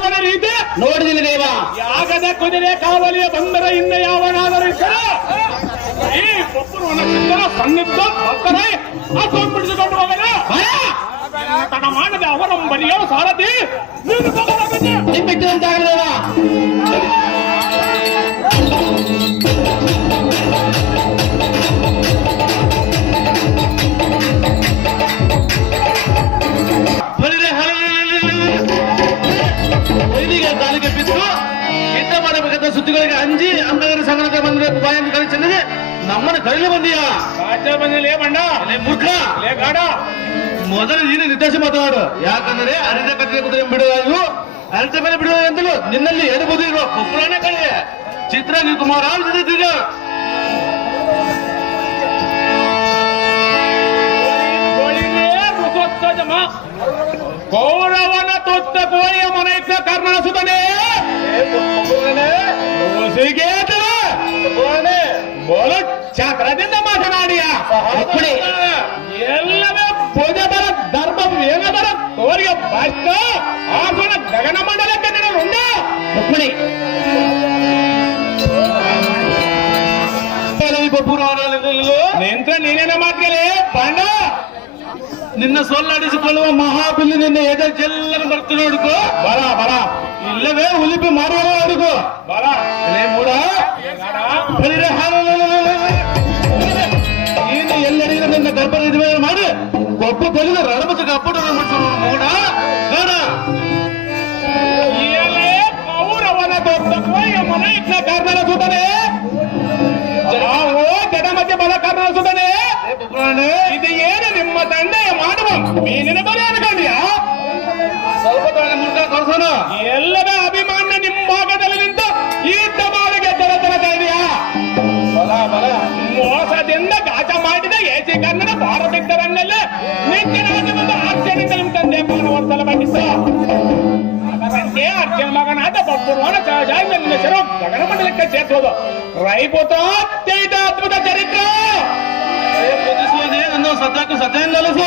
ಅವನ ರೀತಿ ನೋಡಿದಿಲ್ಲ ದೇವ. ಯಾಗದ ಕುದುರೆ ಕಾವಲಿಯ ಬಂದರ ಹಿಂದೆ ಯಾವನಾದರೂ ಈ ಒಬ್ಬರು ಸನ್ನಿಧ ಭಕ್ತರೇ ಬಿಡಿಸಿಕೊಂಡು ಹೋಗಲ್ಲ ತಡ ಮಾಡದೆ ಅವರ ಬರಿಯೋ ಸಾರಥಿ ಬಿಟ್ಟಿದಂತಾಗಲಿಲ್ಲ. ಕಾಲಿಗೆ ಬಿದ್ದು ಯುದ್ಧ ಮಾಡಬೇಕಂತ ಸುದ್ದಿಗಳಿಗೆ ಅಂಜಿ ಅಂಗದ ಸಂಗಡ ಬಂದ್ರೆ ಬಾಯನ್ನು ಕಳಿ ಚೆನ್ನದೆ ನಮ್ಮನ್ನು ಕರೀಲಿ ಬಂದೀಯಾ? ರಾಜ್ಯ ಬಂದಿಲ್ಲ ಬಣ್ಣ ಮೂರ್ಖ ಲೇ ಗಾಡ. ಮೊದಲು ನೀನು ನಿರ್ದೇಶ ಮಾತನಾಡು. ಯಾಕಂದ್ರೆ ಅರಿದ ಕಟ್ಟಿಗೆ ಕುದುರೆ ಬಿಡುವುದು ಅರಿತ ಮೇಲೆ ಬಿಡುವುದು ಅಂತಲೂ ನಿನ್ನಲ್ಲಿ ಎಡಬಹುದು ಇರುವ ಪುರಾಣ ಕಳೆ ಚಿತ್ರ ನೀವು ಕುಮಾರ ಈಗ ಕೌರವನ ತೊತ್ತ ಕೋಳಿಯ ಮನೈಕ ಕರ್ನಾಸುತ್ತನೆ ಬೋಲು ಚಕ್ರದಿಂದ ಮಾತನಾಡಿಯ ಎಲ್ಲವೇ ಭುಜಬರ ಧರ್ಮ ವೇಗಬರ ತೋರಿಯ ಭಾಷ ಆಗುಣ ಗಗನ ಮಂಡಲಕ್ಕೆ ನಿನ್ನ ನಿಂತ ನೀನೇನ ಮಾತಿಗೆ ಬಣ್ಣ ನಿನ್ನ ಸೊಲ್ಲಾಡಿಸಿಕೊಳ್ಳುವ ಮಹಾಬಿಲ್ಲು ನಿನ್ನ ಎದೆ ಚೆಲ್ಲನ್ನು ಬರ್ತು ನೋಡುಕೋ. ಬರ ಬರ ಇಲ್ಲವೇ ಉಲಿಪಿ ಮಾಡುವ ಹುಡುಗು ಬರ ಮೂಡ ನೀನು ಎಲ್ಲರಿಗೂ ನಿನ್ನ ಗರ್ಭ ನಿರ್ವಹಣೆ ಮಾಡಿ ಒಬ್ಬ ತೆಗೆದ ರಣಮತ ಕಪ್ಪಟ ಮೂಡ ನೋಡ ಕೌರವನ ದೊಡ್ಡ ಕೋಯ ಮನೈಕ್ನ ಕಾರಣ ಸುತನೆ ಜಡಮಧ್ಯ ಬಲ ಕಾರಣ ಸುತನೆ ಇದು ಏನು ನಿಮ್ಮ ತಂದೆಯ ಮಾಡುವ ಮೀನಿನ ಬಲ ಅನ್ಕೊಂಡಿಯಾ? ಸ್ವಲ್ಪ ಮುಖ ಕೊಡ್ಸೋಣ. ಎಲ್ಲವೇ ಅಭಿಮಾನ ನಿಮ್ಮ ಭಾಗದಲ್ಲಿ ನಿಂತು ಈ ತಮಾರಿಗೆ ತರತರದ ಇದೆಯಾ? ಬಲ ಬಲ ಮೋಸದಿಂದ ಗಾಚ ಮಾಡಿದ ಏಜಿ ಕನ್ನಡ ಭಾರ ಬಿದ್ದರನ್ನೆಲ್ಲ ನಿತ್ಯ ರಾಜ್ಯವನ್ನು ಆರ್ಚನೆಯಿಂದ ನಿಮ್ಮ ತಂದೆ ಮಾನವರ್ಸಲ ಬಂದಿತ್ತು. ಅದರಂತೆ ಅರ್ಜುನ ಮಗನಾದ ಬಬ್ಬುರುವನ ಸಹಜಾಗಿ ನಿನ್ನ ಶರ ಗಗನ ಮಂಡಲಕ್ಕೆ ಸೇರಿಸೋದು ರೈಪುತ ಅತ್ಯಂತ ಅದ್ಭುತ ಚರಿತ್ರ. ನನ್ನ ಸದ್ಯಕ್ಕೂ ಸತ್ಯ ಕಲಸು.